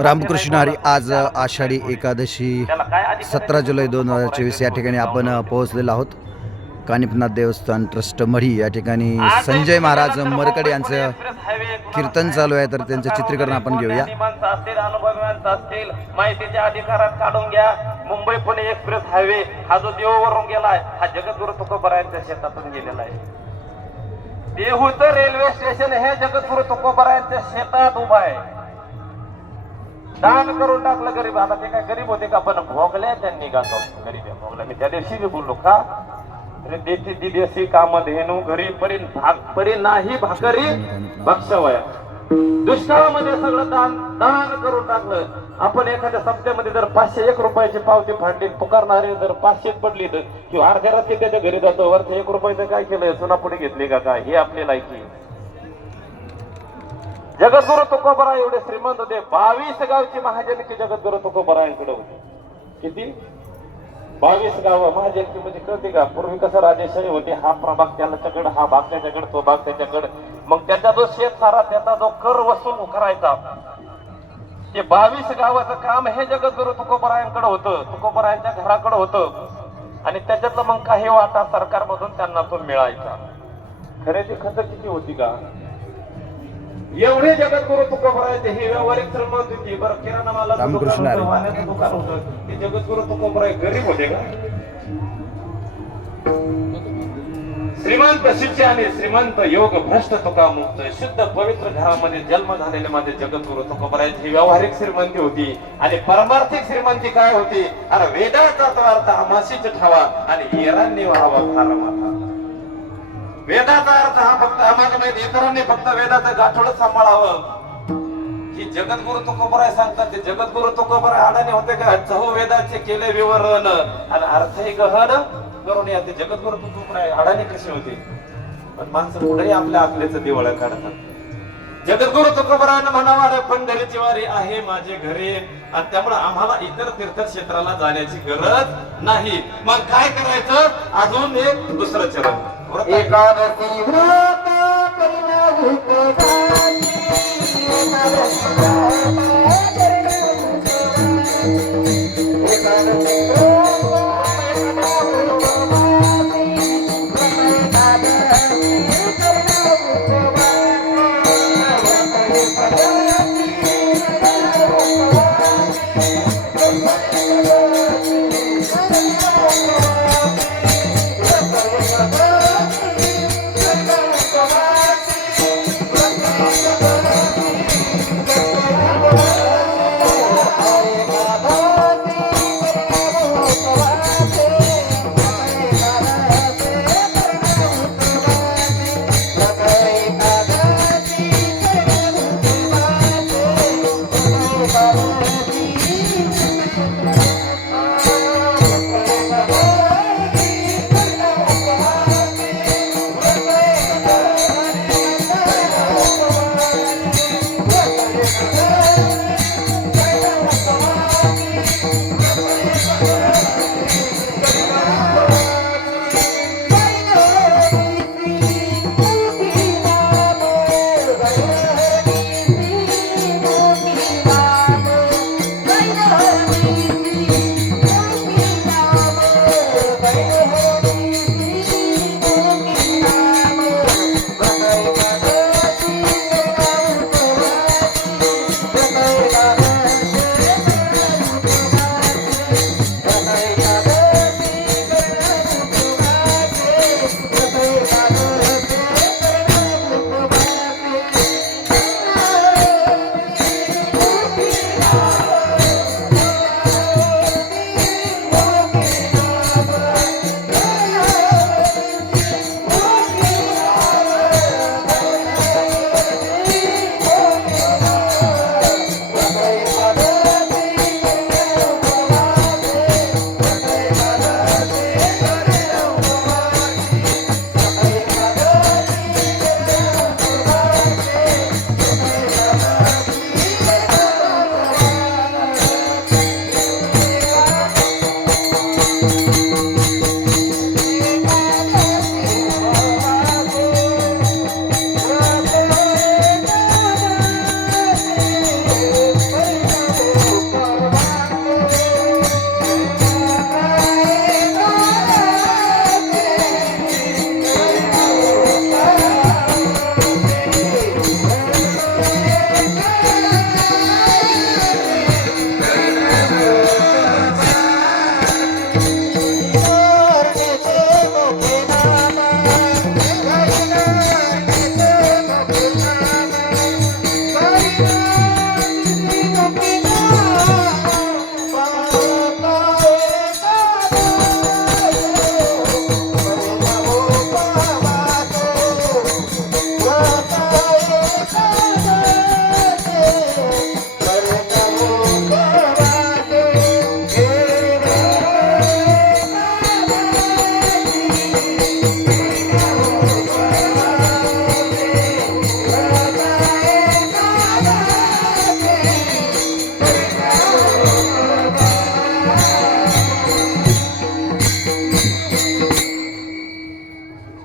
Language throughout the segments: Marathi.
रामकृष्ण हरी. आज आषाढी एकादशी 17 जुलै 2024 या ठिकाणी आपण पोहोचलेलो आहोत. कानिपनाथ देवस्थान ट्रस्ट मढी या ठिकाणी संजय महाराज मरकडे यांचं कीर्तन चालू आहे, तर त्यांचं चित्रीकरण आपण घेऊया. माहितीच्या अधिकारात काढून घ्या. मुंबई पुणे एक्सप्रेस हायवे हा जो देहूवरून गेलाय हा जगद्गुरु तुकोबरायांच्या शेतातून गेलेला आहे. देहूचं रेल्वे स्टेशन हे जगद्गुरु तुकोबरायांच्या शेतात उभा आहे. दान करून टाकलं गरीब. आता ते काय गरीब होते का? पण भोगल्या त्यांनी गातो गरीब भोगल्या. मी त्या दिवशी मी बोललो का देती दिदेशी कामधेनू घरी परी नाही भाकरी भक्षवया. दुष्काळामध्ये सगळं दान करून टाकलं. आपण एखाद्या सप्त्यामध्ये जर 501 रुपयाची पावती फाडली, पुकारणारे जर 500 पडली तर किंवा अर्ध्या रात्री त्याच्या घरी जातो. वरच्या 1 रुपयाचं काय केलं? चुना पुढे घेतली का काय? हे आपली लायकी. जगद्गुरु तुकोबराय एवढे श्रीमंत होते. 22 गावची महाजनकी जगद्गुरु तुकोबरायांकडे होती. किती? 22 गाव महाजनकी. म्हणजे कळते का? पूर्वी कसं राजेशाही होती. हा प्रभाग त्याच्याकडे, हा भाग त्याच्याकडे, तो भाग त्याच्याकडे. मग त्याचा जो शेत सारा, त्याचा जो कर वसूल करायचा, ते 22 गावाचं काम हे जगद्गुरु तुकोबरायांकडे होतं, तुकोबरायांच्या घराकडे होतं. आणि त्याच्यातलं मग काही वाटा सरकारमधून त्यांना तो मिळायचा. खरेदी खत किती होती का? एवढे जगद्गुरु तुकोबरायांचे हे व्यावहारिक श्रीमंत होती. बरं, किराणा मालाचं दुकान होतं, वाण्याचं दुकान होतं. ते जगद्गुरु तुकोबराय गरीब होते का? श्रीमंत शिष्य आणि श्रीमंत योग भ्रष्ट तुका मुक्त शुद्ध पवित्र घरामध्ये जन्म झालेले माझे जगद्गुरु तुकोबरायांची व्यावहारिक श्रीमंती होती. आणि परमार्थिक श्रीमंती काय होती? अरे वेदाचा तो अर्थ आमाशीच ठावा आणि इरांनी व्हावा फार माथा. वेदाचा अर्थ हा फक्त आम्हाला माहिती, इतरांनी फक्त वेदाचं गाठोडं सांभाळावं. ही जगद्गुरु तुकोबराय सांगतात. ते जगद्गुरु तुकोबराय अडाणी होते का? चहू वेदाचे केले विवरण आणि अर्थही गहन करून या. ते जगद्गुरु तुकोबराय अडाणी कसे होते? पण माणसं पुढेही आपल्या आपल्याच दिवाळ्या काढतात. जगद्गुरु तुकोबरायांना म्हणावा, अरे पंढरीची वारी आहे माझे घरी, आणि त्यामुळे आम्हाला इतर तीर्थक्षेत्राला जाण्याची गरज नाही. मग काय करायचं? अजून एक दुसरं चरण. एकादशी व्रत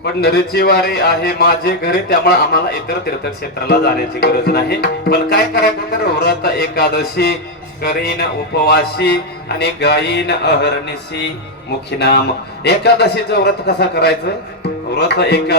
पंढरीची वारी आहे माझे घरी, त्यामुळे आम्हाला इतर तीर्थक्षेत्राला जाण्याची गरज नाही. पण काय करायचं तर व्रत एकादशी करीन उपवासी आणि गायीन अहर्निशी मुखी नाम. एकादशीचं व्रत कसं करायचं? व्रत एकादशी